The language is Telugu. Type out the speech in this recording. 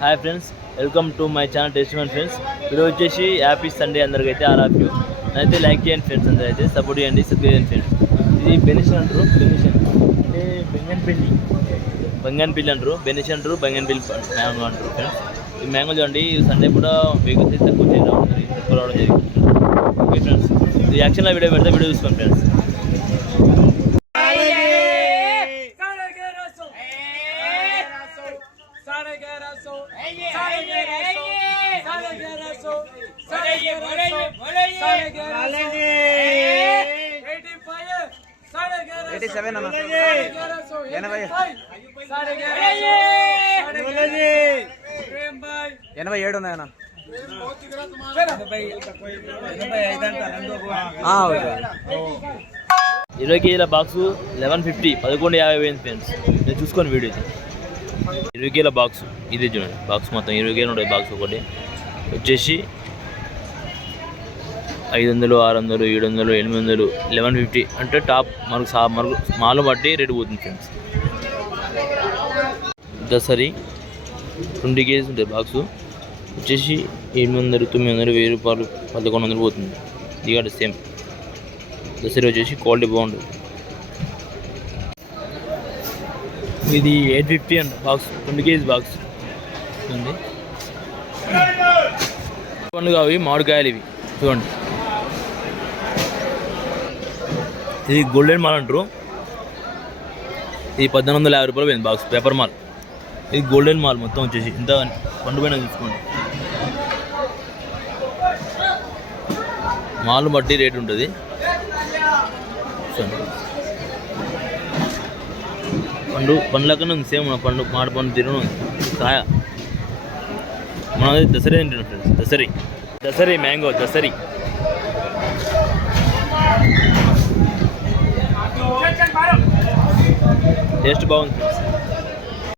Hi friends, welcome to my channel testament friends. ఈరోజు వచ్చేసి హ్యాపీ సండే అందరికీ అయితే ఆల్ ఆఫ్ యూ. అయితే లైక్ చేయండి ఫ్రెండ్స్, అందరూ అయితే సపోర్ట్ చేయండి, సబ్స్క్రైబ్ చేయండి ఫ్రెండ్స్. ఇది బెనిషన్ అంటారు, బెనిషన్ అంటే బంగన్పల్లి అంటారు, బెనిషన్ అంటారు, బంగన్పల్లి మ్యాంగో అంటారు ఫ్రెండ్స్. ఈ మ్యాంగో చూడండి, సండే కూడా వెహికల్స్ అయితే తక్కువ రావడం జరిగింది. ఓకే ఫ్రెండ్స్, రియాక్షన్లో వీడియో పెడితే వీడియో చూసుకోండి ఫ్రెండ్స్. ఎనభై ఏడు ఉన్నాయన్న. 20 కేజీల బాక్సు 1150, 1150 పోయింది ఫ్రెండ్స్. నేను చూసుకోండి వీడియో. 20 కేజీల బాక్స్ ఇది చూడండి, బాక్స్ మొత్తం 20 కేజీలు ఉంటుంది. బాక్స్ ఒకటి వచ్చేసి 500, 600, 700, 800, 1150 అంటే టాప్. మనకు స్మాల్ బట్టి రేటు పోతుంది ఫ్రెండ్స్. దసరి 20 కేజీస్ ఉంటుంది బాక్సు వచ్చేసి 800, 900, 1000 రూపాయలు, 1100 పోతుంది. ఇది కూడా సేమ్. దసరి వచ్చేసి క్వాలిటీ బాగుంటుంది. ఇది 850 అండి బాక్స్, 20 కేజీ బాక్స్ ఉంది. పండుగ అవి మామిడికాయలు ఇవి చూడండి. ఇది గోల్డెన్ మాల్ అంటారు. ఇది 1450 రూపాయలు పోయింది బాక్స్, పేపర్ మాల్. ఇది గోల్డెన్ మాల్ మొత్తం వచ్చేసి ఇంత పండు పైన చూసుకోండి. మాల్ బట్టి రేట్ ఉంటుంది. పండ్లకన్నా ఉంది సేమ్. మామిడి పండు తిరగను కాయ. మనం దసరి తింటున్నాం ఫ్రెండ్స్. దసరి మ్యాంగో, దసరి. టేస్ట్ బాగుంది ఫ్రెండ్స్.